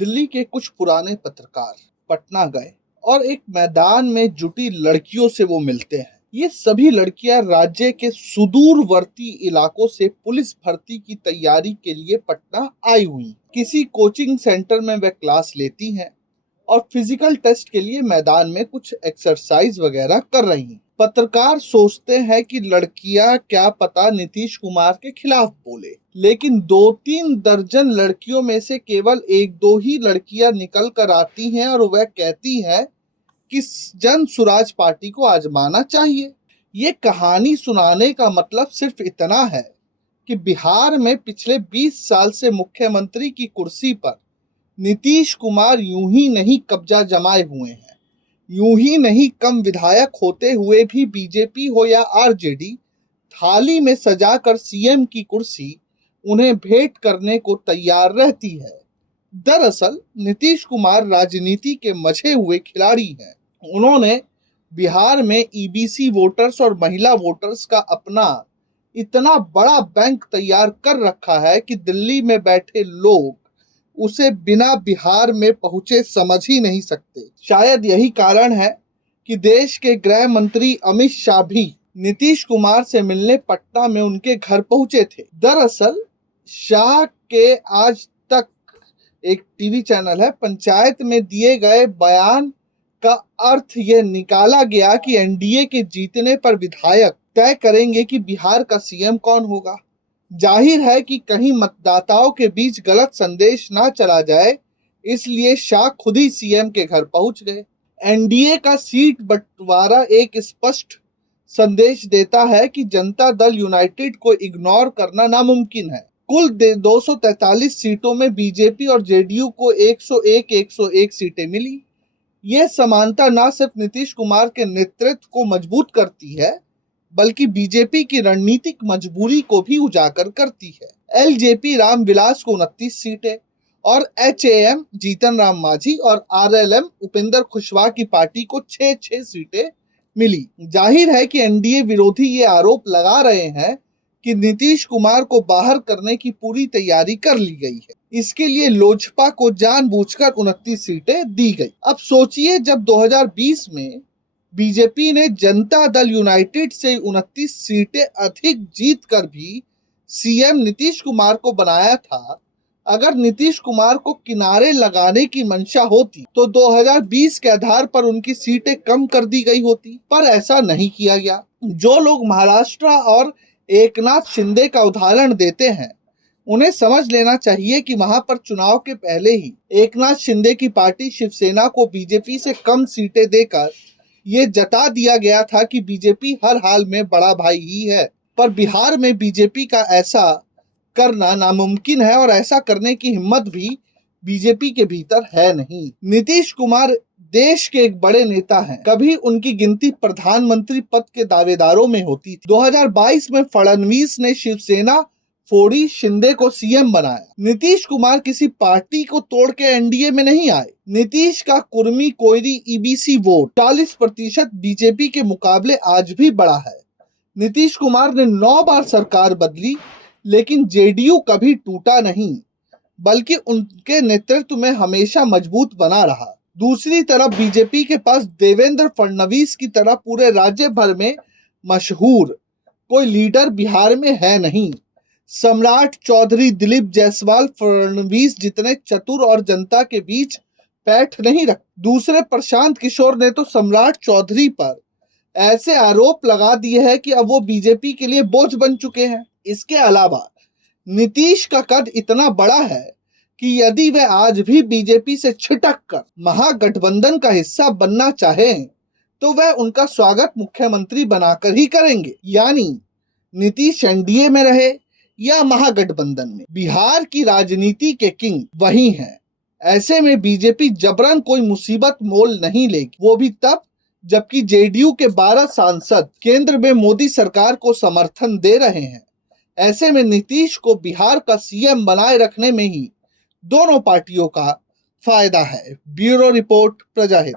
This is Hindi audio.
दिल्ली के कुछ पुराने पत्रकार पटना गए और एक मैदान में जुटी लड़कियों से वो मिलते हैं। ये सभी लड़कियां राज्य के सुदूरवर्ती इलाकों से पुलिस भर्ती की तैयारी के लिए पटना आई हुई। किसी कोचिंग सेंटर में वे क्लास लेती हैं और फिजिकल टेस्ट के लिए मैदान में कुछ एक्सरसाइज वगैरह कर रही हैं। पत्रकार सोचते हैं कि लड़कियां क्या पता नीतीश कुमार के खिलाफ बोले, लेकिन 2-3 दर्जन लड़कियों में से केवल 1-2 ही लड़कियां निकल कर आती हैं और वह कहती हैं कि जन सुराज पार्टी को आजमाना चाहिए। ये कहानी सुनाने का मतलब सिर्फ इतना है कि बिहार में पिछले 20 साल से मुख्यमंत्री की कुर्सी पर नीतीश कुमार यूं ही नहीं कब्जा जमाए हुए हैं। यूं ही नहीं, कम विधायक होते हुए भी बीजेपी हो या आरजेडी, थाली में सजाकर सीएम की कुर्सी उन्हें भेंट करने को तैयार रहती है। दरअसल नीतीश कुमार राजनीति के मचे हुए खिलाड़ी हैं। उन्होंने बिहार में ईबीसी वोटर्स और महिला वोटर्स का अपना इतना बड़ा बैंक तैयार कर रखा है कि दिल्ली में बैठे लोग उसे बिना बिहार में पहुंचे समझ ही नहीं सकते। शायद यही कारण है कि देश के गृह मंत्री अमित शाह भी नीतीश कुमार से मिलने पटना में उनके घर पहुंचे थे। दरअसल शाह के आज तक एक टीवी चैनल है, पंचायत में दिए गए बयान का अर्थ यह निकाला गया कि एनडीए के जीतने पर विधायक तय करेंगे कि बिहार का सीएम कौन होगा। जाहिर है कि कहीं मतदाताओं के बीच गलत संदेश ना चला जाए, इसलिए शाह खुद ही सीएम के घर पहुंच गए। एनडीए का सीट बंटवारा एक स्पष्ट संदेश देता है कि जनता दल यूनाइटेड को इग्नोर करना नामुमकिन है। कुल 243 सीटों में बीजेपी और जेडीयू को 101 सीटें मिली। यह समानता न सिर्फ नीतीश कुमार के नेतृत्व को मजबूत करती है, बल्कि बीजेपी की रणनीतिक मजबूरी को भी उजागर करती है। एलजेपी रामविलास को 29 सीटें और एचएएम जीतन राम मांझी और आरएलएम उपेंद्र कुशवाहा की पार्टी को 6-6 सीटें मिली। जाहिर है कि एनडीए विरोधी ये आरोप लगा रहे हैं कि नीतीश कुमार को बाहर करने की पूरी तैयारी कर ली गई है। इसके लिए लोजपा को जानबूझकर 29 सीटें दी गई। अब सोचिए, जब 2020 में बीजेपी ने जनता दल यूनाइटेड से 29 सीटें अधिक जीतकर भी सीएम नीतीश कुमार को बनाया था, अगर नीतीश कुमार को किनारे लगाने की मंशा होती तो 2020 के आधार पर उनकी सीटें कम कर दी गई होती, पर ऐसा नहीं किया गया। जो लोग महाराष्ट्र और एकनाथ शिंदे का उदाहरण देते हैं, उन्हें समझ लेना चाहिए कि वहां पर चुनाव के पहले ही एकनाथ शिंदे की पार्टी शिवसेना को बीजेपी से कम सीटें देकर ये जता दिया गया था कि बीजेपी हर हाल में बड़ा भाई ही है। पर बिहार में बीजेपी का ऐसा करना नामुमकिन है और ऐसा करने की हिम्मत भी बीजेपी के भीतर है नहीं। नीतीश कुमार देश के एक बड़े नेता हैं। कभी उनकी गिनती प्रधानमंत्री पद के दावेदारों में होती थी। 2022 में फडणवीस ने शिवसेना फोड़ी शिंदे को सीएम बनाया। नीतीश कुमार किसी पार्टी को तोड़ के एनडीए में नहीं आए। नीतीश का Kurmi Koeri EBC vote 40% BJP के मुकाबले आज भी बड़ा है। नीतीश कुमार ने 9 बार सरकार बदली, लेकिन जेडीयू कभी टूटा नहीं, बल्कि उनके नेतृत्व में हमेशा मजबूत बना रहा। दूसरी तरफ बीजेपी के पास देवेंद्र फडणवीस की तरह पूरे राज्य भर में मशहूर कोई लीडर बिहार में है नहीं। सम्राट चौधरी दिलीप जायसवाल फडणवीस जितने चतुर और जनता के बीच पैठ नहीं रख। दूसरे प्रशांत किशोर ने तो सम्राट चौधरी पर ऐसे आरोप लगा दिए हैं कि अब वो बीजेपी के लिए बोझ बन चुके हैं। इसके अलावा नीतीश का कद इतना बड़ा है कि यदि वे आज भी बीजेपी से छिटक कर महागठबंधन का हिस्सा बनना चाहें, तो वह उनका स्वागत मुख्यमंत्री बनाकर ही करेंगे। यानी नीतीश एनडीए में रहे या महागठबंधन में, बिहार की राजनीति के किंग वही हैं। ऐसे में बीजेपी जबरन कोई मुसीबत मोल नहीं लेगी, वो भी तब जबकि जेडीयू के 12 सांसद केंद्र में मोदी सरकार को समर्थन दे रहे हैं। ऐसे में नीतीश को बिहार का सीएम बनाए रखने में ही दोनों पार्टियों का फायदा है। Bureau report, प्रजाहित।